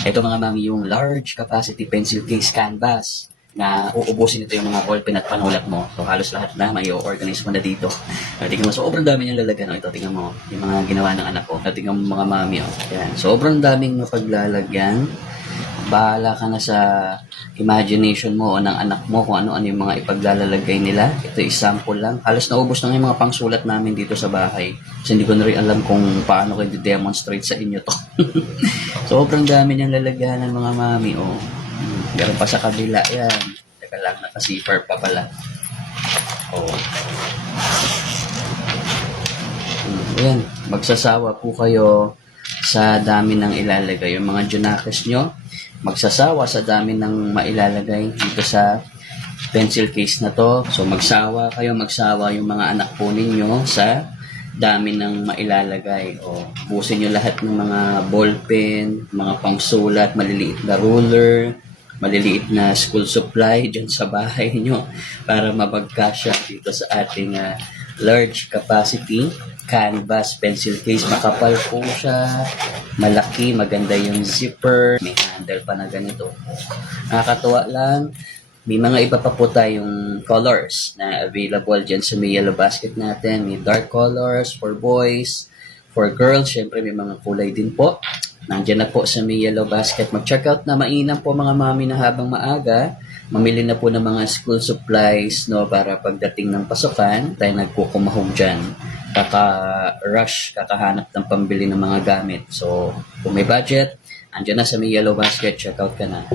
Ito mga mami, yung large capacity pencil case canvas na uubusin ito yung mga ballpen at panulat mo. So halos lahat na may organize mo na dito. Tingnan mo, sobrang dami niyang lalagyan. Ito, tingnan mo, yung mga ginawa ng anak ko. Tingnan mo mga mami. Yan. Sobrang daming mapaglalagyan. Bahala ka na sa imagination mo o ng anak mo kung ano-ano yung mga ipaglalagay nila. Ito example lang. Halos naubos na yung mga pangsulat namin dito sa bahay. Kasi hindi ko na rin alam kung paano ko i-demonstrate sa inyo to. Sobrang dami niyang lalagyan ng mga mami. Oh. Meron pa sa kabila. Yan. Teka lang, nakasipar pa pala. Oh. Ayan. Magsasawa po kayo sa dami ng ilalagay. Yung mga junakis nyo, magsasawa sa dami ng mailalagay dito sa pencil case na to. So magsawa kayo, magsawa yung mga anak po ninyo sa dami ng mailalagay. O busin nyo lahat ng mga ballpen, mga pangsulat, maliliit na ruler, maliliit na school supply dyan sa bahay nyo para mabagkasya dito sa ating large capacity canvas pencil case. Makapal po siya, malaki, maganda yung zipper, may handle pa na ganito. Nakakatuwa lang. May mga iba pa po tayong colors na available dyan sa may yellow basket natin. May dark colors for boys, for girls. Syempre may mga kulay din po. Nandiyan na po sa may yellow basket. Mag-check out na mainam po mga mami na habang maaga. Mamili na po ng mga school supplies, no, para pagdating ng pasukan, tayo nagkukumahog dyan. Kaka-rush, kakahanap ng pambili ng mga gamit. So, kung may budget, andyan na sa may yellow basket, check out ka na.